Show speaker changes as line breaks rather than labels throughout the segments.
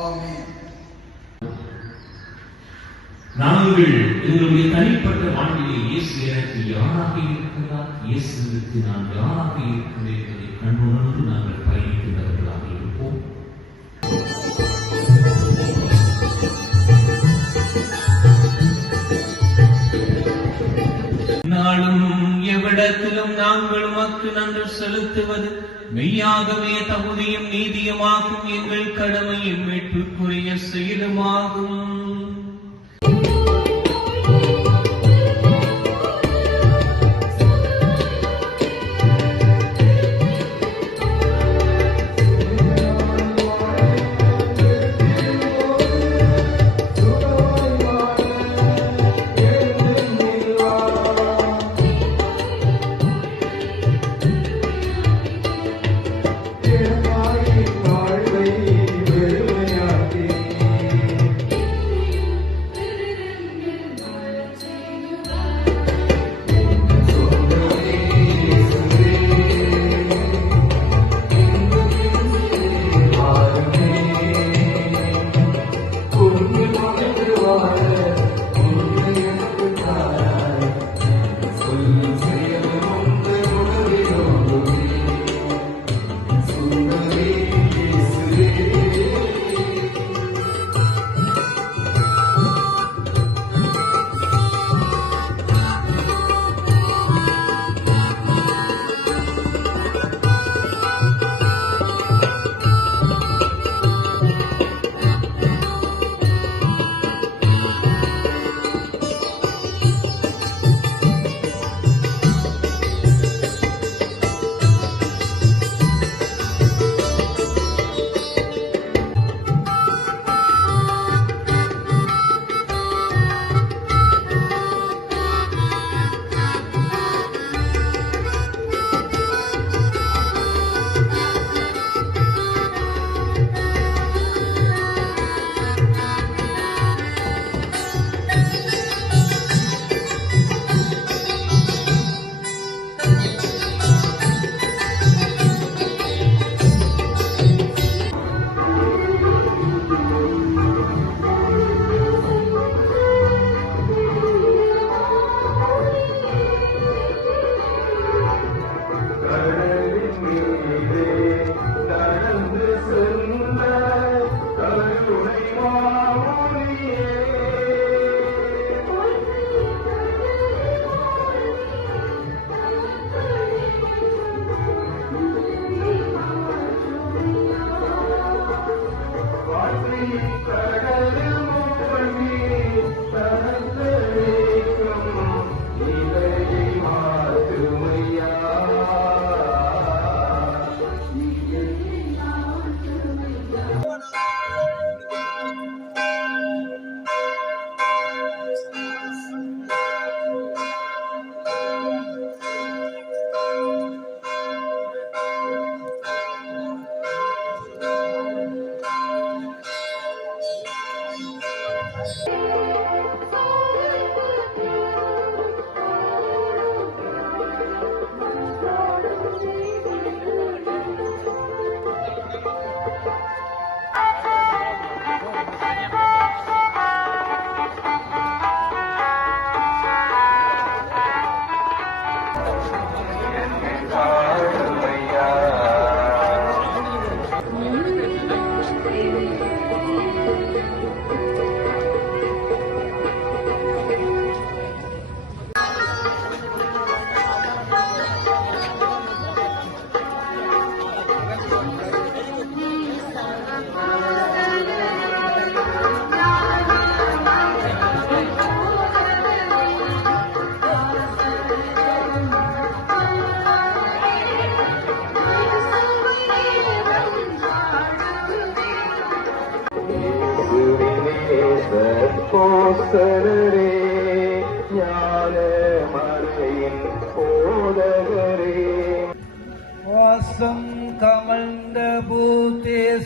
ஆமென்.
நாங்கள் எங்களுடைய தனிப்பட்ட வாழ்விலே இயேசு எனக்கு யாராக இருக்கிறார்? இயேசுவுக்கு நான் யாராக இருக்கிறேன் என்பதை கண்ணுணர்ந்து நாங்கள் பயணிக்கிறவர்களாக இருப்போம். நாளும் எவ்விடத்திலும் நாங்கள் உமக்கு நன்று செலுத்துவது மெய்யாகவே தகுதியும் நீதியுமாகும் எங்கள் கடமையும் மீட்புக்குரிய செயலுமாகும்.
Thank you.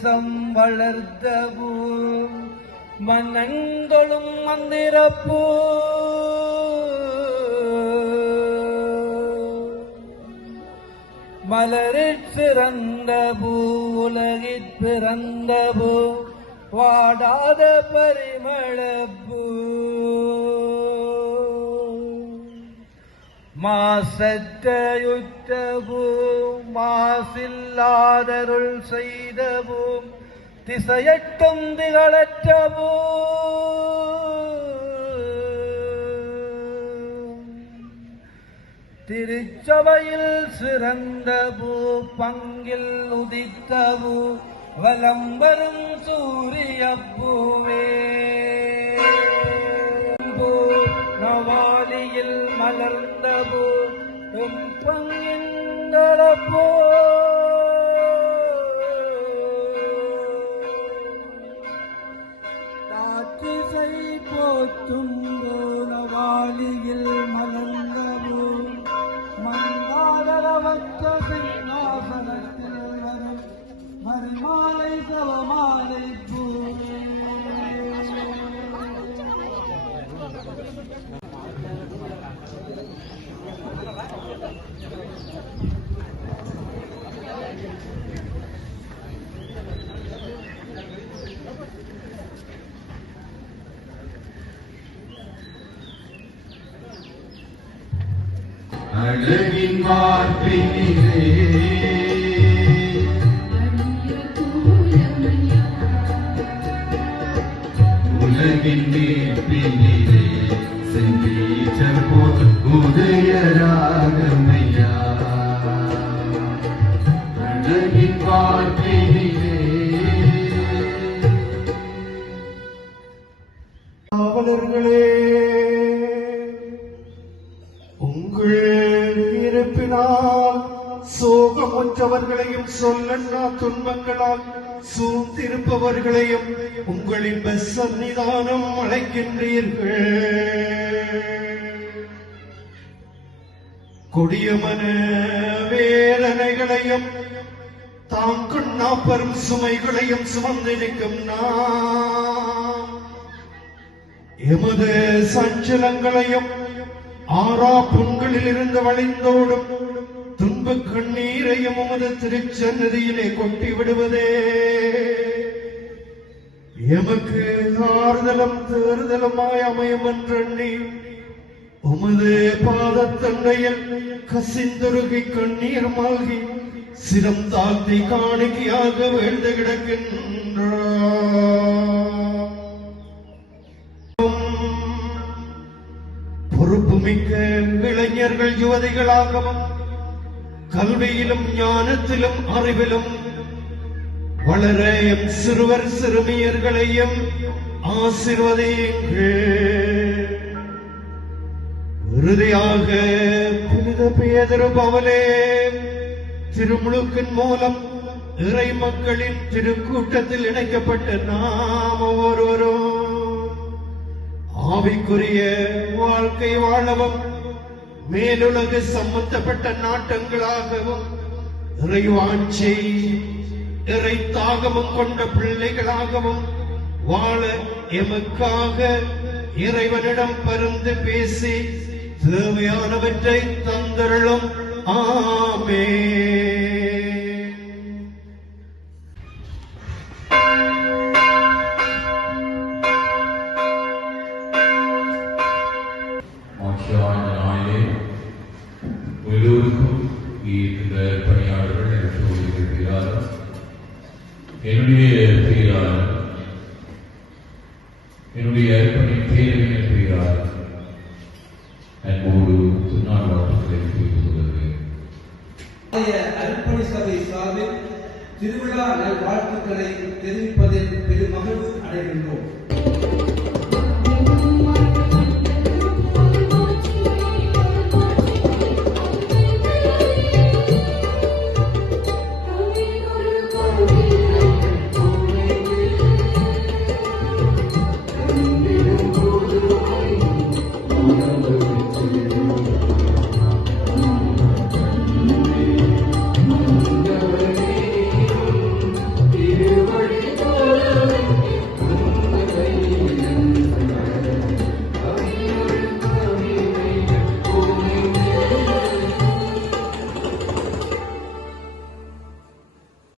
தேசம் வளர்த்தபூ பூ மந்திரப்பூ மலரிற் சிறந்த பூ உலகிற் பிறந்த பூ வாடாத பரிமள பூ மாசில்லாதருள் செய்தபூம் திசையட்டும் திகழற்ற திருச்சபையில் சிறந்த பூ பங்கில் உதித்தபூ வலம் வரும் சூரிய பூவே பூ நவாலியில் மலர்ந்த பூ உம் பங்கின் பூ காற்றிசை போற்றும் நவாலியில் மலர்ந்தவு சிங்காசனத்தில் வரும். மறுமாலை சவமாலை பூவே
அழகின் வார்த்தையிலே உலகின் மீட்பினிலே செந்தீச்சல் போல் உதயராகமையா. அழகின் வார்த்தையிலே
காவலர்களே. இருப்பினால் சோகமுற்றவர்களையும் சொல்லண்ணா துன்பங்களால் சூழ்ந்திருப்பவர்களையும் உங்களின் சன்னிதானம் அழைக்கின்றீர்கள். கொடியமன வேதனைகளையும் தாம் கண்ணா பெரும் சுமைகளையும் சுமந்திருக்கும் நாம். எமது சஞ்சலங்களையும் ஆறா புண்களில் இருந்து வழிந்தோடும் துன்பு கண்ணீரையும் உமது திருச்சன்னதியிலே கொட்டி விடுவதே. எமக்கு ஆறுதலும் தேறுதலுமாய் அமையும் என்றெண்ணி உமது பாதத்தண்டையில் கசிந்துருகி கண்ணீர் மாகி சிரம் தாழ்த்தி காணிக்கையாக வேண்டு கிடக்கின்றார். மிக்க இளைஞர்கள் யுவதிகளாகவும் கல்வியிலும் ஞானத்திலும் அறிவிலும் வளர எம் சிறுவர் சிறுமியர்களையும் ஆசிர்வதியுங்கள். இறுதியாக புனித பேதரு பவலே திருமுழுக்கின் மூலம் இறை மக்களின் திருக்கூட்டத்தில் இணைக்கப்பட்ட நாம் ஒவ்வொருவரும் ஆவிக்குரிய வாழ்க்கை வாழவும் மேலுலக சம்பந்தப்பட்ட நாட்டங்களாகவும் இறைவாஞ்சை இறை தாகமும் கொண்ட பிள்ளைகளாகவும் வாழ எமக்காக இறைவனிடம் பருந்து பேசி தேவையானவற்றை தந்தருளும். ஆமே
என்னுடைய அர்ப்பணி பேரவின் பெயரால் அன்போடு திருநாள் வாழ்த்துக்களை தெரிவித்துக் கொள்கிறேன்
அர்ப்பணி சபை சார்பில் திருவிழா வாழ்த்துக்களை தெரிவிப்பதில் பெருமகிழ்வு அடைகின்றோம்.